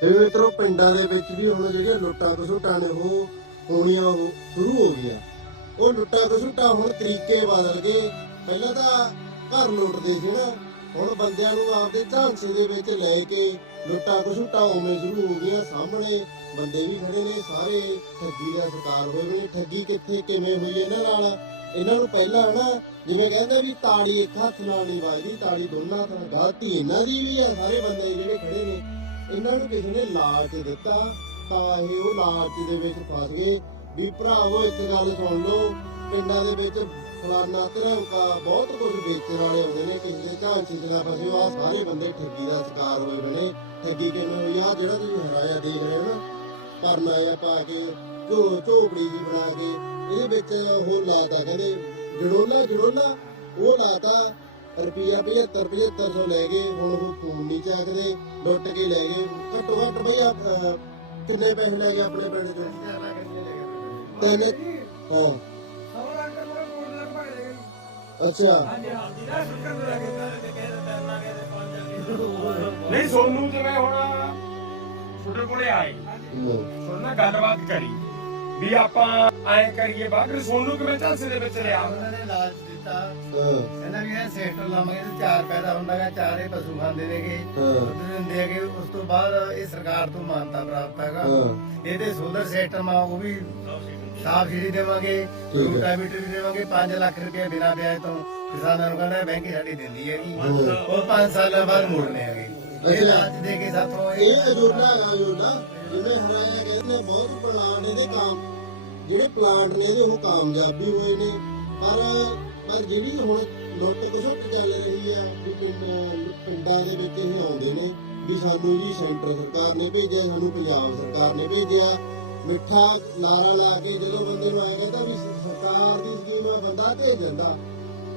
ਤੇ ਮਿੱਤਰੋ ਪਿੰਡਾਂ ਦੇ ਵਿੱਚ ਵੀ ਹੁਣ ਜਿਹੜੀਆਂ ਲੁੱਟਾਂ ਖਸੁੱਟਾਂ ਨੇ ਉਹ ਹੋਣੀਆਂ ਉਹ ਸ਼ੁਰੂ ਹੋ ਗਈਆਂ। ਉਹ ਲੁੱਟਾਂ ਖਸੁੱਟਾਂ ਹੁਣ ਤਰੀਕੇ ਬਦਲ ਗਏ। ਪਹਿਲਾਂ ਤਾਂ ਘਰ ਲੁੱਟਦੇ ਸੀ ਨਾ। ਹੁਣ ਬੰਦਿਆਂ ਨੂੰ ਆਪਦੇ ਝਾਂਸੇ ਦੇ ਵਿੱਚ ਲੈ ਕੇ ਲੁੱਟਾਂ ਖਸੁੱਟਾਂ ਉਵੇਂ ਸ਼ੁਰੂ ਹੋ ਗਈਆਂ। ਸਾਹਮਣੇ ਬੰਦੇ ਵੀ ਖੜੇ ਨੇ, ਸਾਰੇ ਠੱਗੀ ਦਾ ਸ਼ਿਕਾਰ ਹੋਏ ਨੇ। ਠੱਗੀ ਕਿੱਥੇ, ਕਿਵੇਂ ਹੋਈ ਇਹਨਾਂ ਨਾਲ? ਇਹਨਾਂ ਨੂੰ ਪਹਿਲਾਂ ਨਾ ਜਿਵੇਂ ਕਹਿੰਦੇ ਵੀ ਤਾੜੀ ਇੱਕ ਹੱਥ ਨਾਲ ਨਹੀਂ ਵੱਜਦੀ, ਤਾੜੀ ਦੋਨਾਂ ਹੱਥਾਂ ਨਾਲ। ਗਲਤੀ ਇਹਨਾਂ ਦੀ ਵੀ ਆ, ਸਾਰੇ ਬੰਦੇ ਜਿਹੜੇ ਖੜੇ ਨੇ। ਇਹਨਾਂ ਨੂੰ ਕਿਸੇ ਨੇ ਲਾਲਚ ਦਿੱਤਾ, ਤਾਂ ਇਹ ਉਹ ਲਾਲਚ ਦੇ ਵਿੱਚ ਫਸ ਗਏ। ਵੀ ਭਰਾਵੋ, ਇੱਕ ਗੱਲ ਸੁਣ ਲਓ, ਪਿੰਡਾਂ ਦੇ ਵਿੱਚ ਫਲਾਨਾ ਧਰਮਕਾ ਬਹੁਤ ਕੁਝ ਵੇਚਣ ਵਾਲੇ ਆਉਂਦੇ ਨੇ, ਕਿਸੇ ਦੇ ਝਾਂਸੀ ਚ ਫਸੇ ਆ ਸਾਰੇ ਬੰਦੇ ਠੱਗੀ ਦਾ ਸ਼ਿਕਾਰ ਹੋਏ ਹੋਏ ਨੇ। ਠੱਗੀ ਕਿਵੇਂ ਹੋਈ ਆ? ਜਿਹੜਾ ਤੁਸੀਂ ਹਰਾਇਆ ਦੇਖ ਰਹੇ ਹੋ ਨਾ ਕਰਨ ਆਇਆ ਪਾ ਕੇ, ਝੋ, ਝੋਪੜੀ ਜੀ ਬਣਾ ਕੇ, ਇਹਦੇ ਵਿੱਚ ਉਹ ਲਾਤਾ, ਕਹਿੰਦੇ, ਜੜੋਲਾ ਜੜੋਲਾ, ਉਹ ਲਾਤਾ। ਰੁਪਿਆ 75 7500 ਲੈ ਗਏ ਹੁਣ ਉਹ ਫੋਨ ਨਹੀਂ ਚੱਕਦੇ ਲੁੱਟ ਕੇ ਲੈ ਗਏ। ਘੱਟੋ ਘੱਟ ਬਈ ਆ, ਅਹ, ਕਿੰਨੇ ਪੈਸੇ ਲੈ ਗਏ ਆਪਣੇ ਪਿੰਡ ਚੋਂ? ਤਿੰਨ ਹਾਂ। ਅੱਛਾ। ਨਹੀਂ ਸੋਨੂੰ ਜਿਵੇਂ ਹੁਣ ਤੁਹਾਡੇ ਕੋਲੇ ਆਏ। ਹਮ, ਤੁਹਾਡੇ ਨਾਲ ਗੱਲਬਾਤ ਕਰੀ। ਵੀ ਆਪਾਂ ਐਂ ਕਰੀਏ ਬਾਅਦ ਸੋਨੂੰ ਕਿਵੇਂ ਝਾਂਸੇ ਦੇ ਵਿੱਚ ਲਿਆ? ਉਹਨਾਂ ਨੇ ਲਾਲਚ ਦਿੱਤਾ। ਇਹਨਾਂ ਵੀ ਇਹ ਸੈਕਟਰ ਲਾਵਾਂਗੇ ਤੇ ਚਾਰ ਪੈਦਾ ਹੁੰਦਾਗਾ ਚਾਰੇ ਪਸ਼ੂ ਖਾਂਦੇ ਨੇਗੇ। ਦੁੱਧ ਦਿੰਦੇ ਹੈਗੇ ਉਸ ਤੋਂ ਬਾਅਦ ਇਹ ਸਰਕਾਰ ਤੋਂ ਮਾਨਤਾ ਪ੍ਰਾਪਤ ਹੈਗਾ। ਇਹਦੇ ਸੋਲਰ ਸੈਕਟਰ ਮਾ ਉਹ ਵੀ ਸਾਫ਼ ਜਿਹੜੀ ਦੇਵਾਂਗੇ। ਰੂਟਾਵੀਟਰ ਵੀ ਦੇਵਾਂਗੇ 5 ਲੱਖ ਰੁਪਏ ਬਿਨਾਂ ਵਿਆਜ ਤੋਂ ਕਿਸਾਨਾਂ ਨੂੰ ਕਹਿੰਦਾ ਬੈਂਕ ਸਾਡੀ ਦਿੰਦੀ ਹੈਗੀ। ਉਹ 5 ਸਾਲਾਂ ਬਾਅਦ ਮੋੜਨੇ ਹੈਗੇ। ਇਹ। ਲਾਲਚ ਦੇ ਕੇ ਸਾਥੋਂ ਇਹ ਇਹ ਅਜੋਲਾ ਹੈ ਅਜੋਲਾ ਜਿਵੇਂ ਹਰਾਇਆ ਕਹਿੰਦੇ ਬਹੁਤ ਪਲਾਂਟ ਇਹਦੇ ਕੰਮ। ਜਿਹੜੇ ਪਲਾਂਟ ਨੇ ਇਹਦੇ ਉਹ ਕਾਮਯਾਬੀ ਹੋਏ ਨੇ। ਪਰ ਪਰ ਜਿਹੜੀ ਹੁਣ ਲੁੱਟ ਖਸੁੱਟ ਚੱਲ ਰਹੀ ਆ, ਵੀ ਪਿੰਡ- ਪਿੰਡਾਂ ਦੇ ਵਿੱਚ ਇਹ ਆਉਂਦੇ ਨੇ ਵੀ ਸਾਨੂੰ ਜੀ ਸੈਂਟਰ ਸਰਕਾਰ ਨੇ ਭੇਜਿਆ, ਸਾਨੂੰ ਪੰਜਾਬ ਸਰਕਾਰ ਨੇ ਭੇਜਿਆ। ਮਿੱਠਾ ਲਾਰਾ ਲਾ ਕੇ ਜਦੋਂ ਬੰਦੇ ਨੂੰ ਆਇਆ ਕਹਿੰਦਾ ਵੀ ਸ- ਸਰਕਾਰ ਦੀ ਸਕੀਮ ਆ, ਬੰਦਾ ਭੇਜ ਦਿੰਦਾ।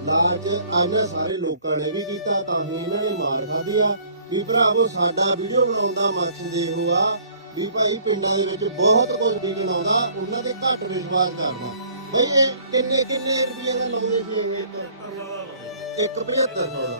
ਲਾਲਚ ਇਹਨਾਂ ਸਾਰੇ ਲੋਕਾਂ ਨੇ ਵੀ ਕੀਤਾ, ਤਾਂ ਹੀ ਇਹਨਾਂ ਨੇ ਮਾਰ ਖਾਧੀ ਆ ਵੀ ਭਰਾਵੋ, ਸਾਡਾ ਵੀਡੀਓ ਬਣਾਉਂਦਾ ਮੱਛ ਦੇ ਹੋਆ ਵੀ ਭਾਈ ਪਿੰਡਾਂ ਦੇ ਵਿੱਚ ਬਹੁਤ ਕੁਝ ਵਿਕਣ ਆਉਂਦਾ ਉਹਨਾਂ ਤੇ ਘੱਟ ਵਿਸ਼ਵਾਸ ਕਰਦਾ। ਬਈ ਇਹ ਕਿੰਨੇ ਕਿੰਨੇ ਰੁਪਈਆ ਦਾ ਲਾਉਂਦੇ ਸੀ ਇਹ? ਇੱਕ ਇੱਕ 75 ਦਾ।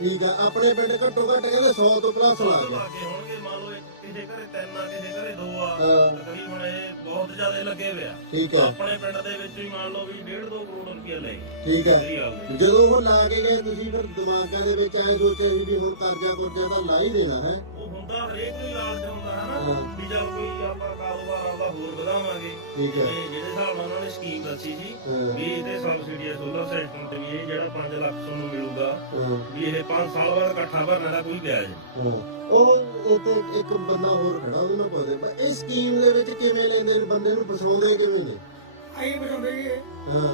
ਠੀਕ ਆ ਆਪਣੇ ਪਿੰਡ ਘੱਟੋ ਘੱਟ ਕਹਿੰਦੇ 100 ਤੋਂ ਪਲੱਸ ਲਾ ਗਿਆ ਲੱਗੇ ਹੋਣਗੇ ਮੰਨ ਲਓ ਇੱਕ ਕਿਸੇ ਘਰੇ ਤਿੰਨ ਆ ਕਿਸੇ ਘਰੇ ਦੋ ਆ ਹਾਂ। ਤਕਰੀਬਨ ਇਹ ਬਹੁਤ ਜ਼ਿਆਦਾ ਲੱਗੇ ਹੋਏ ਆ। ਠੀਕ ਆ। ਆਪਣੇ ਪਿੰਡ ਦੇ ਵਿੱਚ ਵੀ ਮੰਨ ਲਓ ਵੀ 1.5 2 ਕਰੋੜ ਰੁਪਏ ਲੈ ਗਏ। ਠੀਕ ਆ। ਸਹੀ ਗੱਲ ਹੈ। ਜਦੋਂ ਉਹ ਲਾ ਕੇ ਗਏ ਤੁਸੀਂ ਫਿਰ ਦਿਮਾਗਾਂ ਦੇ ਵਿੱਚ ਆਏ ਸੋਚਿਆ ਸੀ ਵੀ ਹੁਣ ਕਰਜ਼ਾ ਕੁਰਜ਼ਾ ਤਾਂ ਲਾ ਹੀ ਦੇਣਾ ਹੈ? ਉਹ ਹੁੰਦਾ ਹਰੇਕ ਨੂੰ ਹੀ ਲਾਲਚ ਹੁੰਦਾ ਹੈ ਨਾ ਹਾਂ। ਵੀ ਚੱਲ ਕੋਈ ਆਪਾਂ ਕਾਰੋਬਾਰ ਆਪਦਾ ਹੋਰ ਵਧਾਵਾਂਗੇ। ਠੀਕ ਤੇ ਆ ਜਿਹੜੇ ਹਿਸਾਬ ਨਾਲ ਉਹਨਾਂ ਨੇ ਸਕੀਮ ਦੱਸੀ ਸੀ ਹਾਂ, ਵੀ ਇਹਦੇ ਸਬਸਿਡੀ ਸੋਲਰ ਸਿਸਟਮ ਤੇ ਵੀ ਇਹ ਜਿਹੜਾ 5 ਲੱਖ ਤੁਹਾਨੂੰ ਮਿਲੂਗਾ ਹਾਂ, ਵੀ ਇਹ 5 ਸਾਲ ਬਾਅਦ ਇਕੱਠਾ ਭਰਨਾ ਦਾ ਕੋਈ ਵਿਆਜ ਨਹੀਂ। ਹਾਂ। ਉਹ ਇੱਥੇ ਇੱਕ ਬੰਦਾ ਹੋਰ ਖੜਾ ਉਹਦੇ ਨਾਲ ਪੁੱਛਦੇ ਪਰ ਇਹ ਸਕੀਮ ਦੇ ਵਿੱਚ ਕਿਵੇਂ ਲੈਂਦੇ ਨੇ? ਬੰਦੇ ਨੂੰ ਫਸਾਉਂਦੇ ਕਿਵੇਂ ਨੇ? ਆਈ ਬਚਾਉਂਦੇ ਹਾਂ।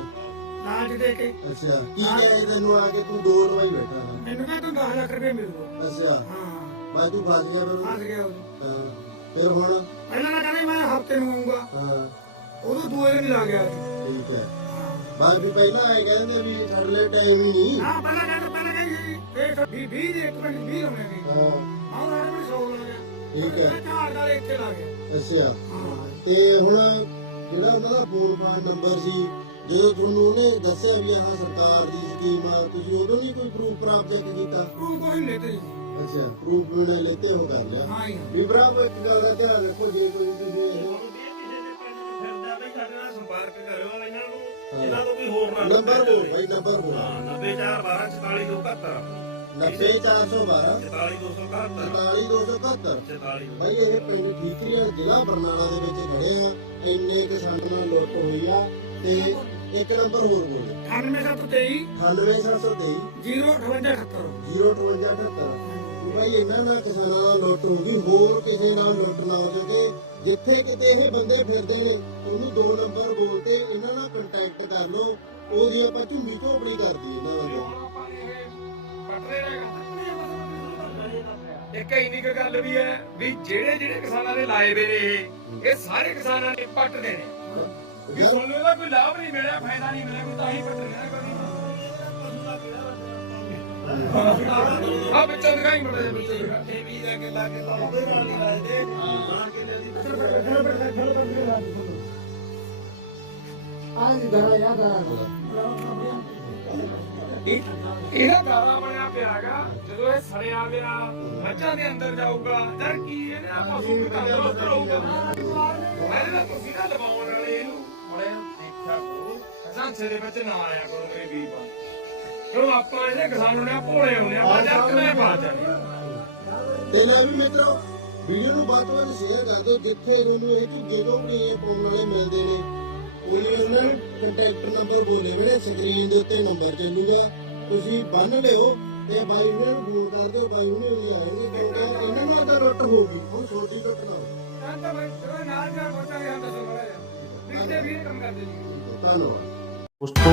ਲਾਲਚ ਦੇ ਕੇ। ਅੱਛਾ। ਕੀ ਕਹੇ ਤੈਨੂੰ ਆ ਕੇ? ਤੂੰ ਦੋ ਲਵਾਈ ਬੈਠਾ। ਹੈ ਮੈਨੂੰ ਕਹਿੰਦਾ ਤੂੰ 10 ਲੱਖ ਰੁਪਏ ਮਿਲੂਗਾ। ਅੱਛਾ। ਹਾਂ। ਮੈਂ ਤੂੰ ਫਸ ਗਿਆ ਫਿਰ। ਫਸ ਗਿਆ ਉਹ। ਹਾਂ ਫਿਰ ਹੁਣ? ਪਹਿਲਾਂ ਨਾ ਕਹਿੰਦੇ ਮੈਂ ਹਫ਼ਤੇ ਨੂੰ ਆਉਂਗਾ ਹਾਂ। ਉਦੋਂ ਦੂਏ ਦਿਨ ਲਾ ਗਿਆ। ਠੀਕ ਹੈ। ਬਾਕੀ ਪਹਿਲਾਂ ਆਏ ਕਹਿੰਦੇ ਵੀ ਛੱਡਲੇ ਟਾਈਮ ਹੀ ਨਹੀਂ। ਹਾਂ ਪਹਿਲਾਂ ਕਹਿੰਦੇ ਪਹਿਲਾਂ ਕਹਿੰਦੇ ਇਹ ਤਾਂ 20 20 ਦੇ ਇੱਕ ਮਿੰਟ 20 ਹੋਣੇ ਨੇ ਹਾਂ। ਆਹ ਹਰ ਮਿੰਟ 100 ਲਾ ਗਿਆ। ਠੀਕ ਹੈ। ਚਾਰ ਦਾ ਇੱਥੇ ਲਾ ਗਿਆ ਅੱਛਾ। ਹਾਂ। ਤੇ ਹੁਣ ਜਿਹੜਾ ਉਹਨਾਂ ਦਾ ਫੋਨ ਫਾਨ ਨੰਬਰ ਸੀ ਜਦੋਂ ਤੁਹਾਨੂੰ ਉਹਨੇ ਦੱਸਿਆ ਵੀ ਆਹ ਸਰਕਾਰ ਦੀ ਸਕੀਮ ਆ ਤੁਸੀਂ ਉਦੋਂ ਨਹੀਂ ਕੋਈ ਪ੍ਰੂਫ ਪ੍ਰਾਪਤ ਕੀਤਾ? ਉਹ ਕੋਈ ਨਹੀਂ ਲੈਤੇ ਅੱਛਾ ਪ੍ਰੂਫ ਉਹਨੇ ਲੈਤੇ ਹੋ ਕਰ ਲਿਆ। ਹਾਂ ਹੀ ਵੀ ਭਰਾਵੋ ਇੱਕ ਗੱਲ ਦਾ ਧਿਆਨ ਰੱਖੋ ਜੇ ਕੋਈ ਤੁਸੀਂ ਹੁਣ ਵੀ ਇਹ ਕਿਸੇ ਦੇ ਪਿੰਡ ਨੂੰ ਫਿਰਦਾ ਬਈ ਸਾਡੇ ਨਾਲ ਸੰਪਰਕ ਕਰਿਓ ਇਹਨਾਂ ਨੂੰ ਇਹਨਾਂ ਤੋਂ ਵੀ ਹੋਰ ਨਾ ਨੰਬਰ ਬੋਲ ਭਾਈ ਨੰਬਰ ਬੋਲ। ਹਾਂ 90412 44271 90412 44271 44271 44 ਭਾਈ ਇਹ ਪਿੰਡ ਠੀਕਰੀਆ ਜ਼ਿਲ੍ਹਾ ਬਰਨਾਲਾ ਦੇ ਵਿੱਚ ਖੜੇ ਆ। ਇੰਨੇ ਕਿ ਸਾਡੇ ਨਾਲ ਲੁੱਟ ਹੋਈ ਆ ਤੇ ਇੱਕ ਨੰਬਰ ਹੋਰ ਬੋਲ। 9723 98723 05878 05878 ਭਾਈ ਇਹਨਾਂ ਨਾਲ ਕਿਸਾਨਾਂ ਨਾਲ ਲੁੱਟ ਹੋ ਗਈ ਹੋਰ ਕਿਸੇ ਨਾਲ ਲੁੱਟ ਨਾ ਹੋ ਜਾਵੇ। ਜਿੱਥੇ ਕਿਤੇ ਇਹ ਬੰਦੇ ਫਿਰਦੇ ਨੇ ਉਹਨੂੰ ਦੋ ਨੰਬਰ ਬੋਲ ਤੇ ਇਹਨਾਂ ਨਾਲ ਕੰਟੈਕਟ ਕਰ ਲਓ। ਉਹਦੀ ਆਪਾਂ ਝੁੰਮੀ ਝੋਪੜੀ ਕਰਦੀ ਇਹਨਾਂ ਨਾਲ। ਇੱਕ ਇੰਨੀ ਕੁ ਗੱਲ ਵੀ ਹੈ ਵੀ ਜਿਹੜੇ ਜਿਹੜੇ ਕਿਸਾਨਾਂ ਨੇ ਲਾਏ ਵੇ ਨੇ ਇਹ ਇਹ ਸਾਰੇ ਕਿਸਾਨਾਂ ਨੇ ਪੱਟਦੇ ਨੇ। ਵੀ ਤੁਹਾਨੂੰ ਇਹਦਾ ਕੋਈ ਲਾਭ ਨਹੀਂ ਮਿਲਿਆ ਫਾਇਦਾ ਨਹੀਂ ਮਿਲਿਆ ਕੋਈ ਤਾਂ ਹੀ ਪੱਟ ਰਿਹਾ ਕੋਈ ਆ ਵਿੱਚੋਂ ਦਿਖਾਈ ਮੜੇ ਵਿੱਚੋਂ ਦਿਖਾਈ ਲੈ ਕੇ ਲਾ ਕੇ ਤਾਂ ਨਾਲ ਨਹੀਂ ਲਾਦੇ ਆਹ ਜੀ ਘਰਾ ਯਾਦ ਆ ਇਹਦਾ ਦਾਦਾ ਬਣਿਆ ਪਿਆਗਾ ਜਦੋਂ ਇਹ ਸੜਿਆ ਗਿਆ ਮੱਝਾਂ ਦੇ ਅੰਦਰ ਜਾਊਗਾ, ਯਾਰ ਕੀ ਇਹਨੇ ਆਪਾਂ ਸੁਣ ਕੇ ਅੰਦਰ ਮੈਂ ਤਾਂ ਤੁਸੀਂ ਨਾ ਲਵਾਉਣ ਵਾਲੇ ਇਹਨੂੰ। ਬੜੇ ਠੀਕ ਠਾਕ ਹੋ ਦੇ ਵਿੱਚ ਨਾ ਆਇਆ ਕਰੋ, ਮੇਰੇ ਵੀਰ ਕਿਉਂ ਆਪਾਂ ਇਹਦੇ ਕਿਸਾਨਾਂ ਨੇ ਭੋਲੇ ਹੁੰਦੇ ਆ ਬਾਜ਼ਾਰ ਕਿਵੇਂ ਪਾ ਜਾਂਦੇ ਤੇ ਲੈ ਵੀ ਮਿੱਤਰੋ ਵੀਡੀਓ ਨੂੰ ਵੱਧ ਤੋਂ ਵੱਧ ਸ਼ੇਅਰ ਕਰ ਦਿਓ ਜਿੱਥੇ ਤੁਹਾਨੂੰ ਇਹ ਝੁੱਗੇ ਝੋਂਕੇ ਪਾਉਣ ਵਾਲੇ ਮਿਲਦੇ ਨੇ। ਉਹਨੇ ਉਹਨਾਂ ਨੇ ਕੰਟੈਕਟ ਨੰਬਰ ਬੋਲੇ ਵੇ ਨੇ ਸਕਰੀਨ ਦੇ ਉੱਤੇ ਨੰਬਰ ਚੱਲੂਗਾ। ਤੁਸੀਂ ਬੰਨ ਲਿਓ ਤੇ ਬਾਈ ਉਹਨਾਂ ਨੂੰ ਫੋਨ ਕਰ ਦਿਓ ਬਾਈ ਉਹਨੇ ਵੀ ਆਣਗੇ ਕਿਉਂਕਿ ਇਹਨਾਂ ਨੂੰ ਅਗਰ ਰੁੱਟ ਹੋਊਗੀ ਉਹ ਛੋਟੀ ਟੁੱਟ ਨਾ ਹੋਵੇ। ਤਾਂ ਮੈਂ ਤੇਰੇ ਨਾਲ ਜਾ ਬੋਟਾ ਗਿਆ ਦੱਸੋ ਬੜਾ ਜਿਹਾ। ਤੇ ਵੀਰ ਕੰਮ ਕਰਦੇ ਜੀ ਧੰਨਵਾਦ। ਉਸ ਤੋਂ